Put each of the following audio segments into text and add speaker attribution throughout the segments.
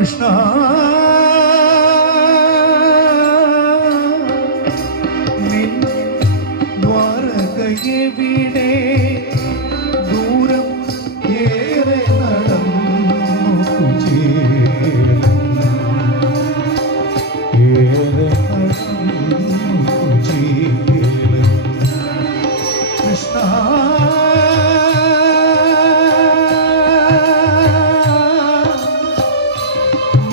Speaker 1: कृष्ण। निन् द्वारकये वीणे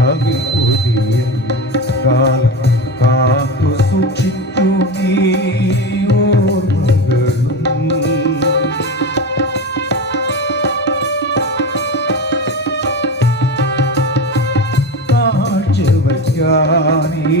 Speaker 1: അതിൽ പുതിയ കാലം കാത്തു സൂക്ഷിച്ചു കാഴ്ച വയ്ക്കാനേ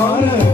Speaker 1: Hallelujah.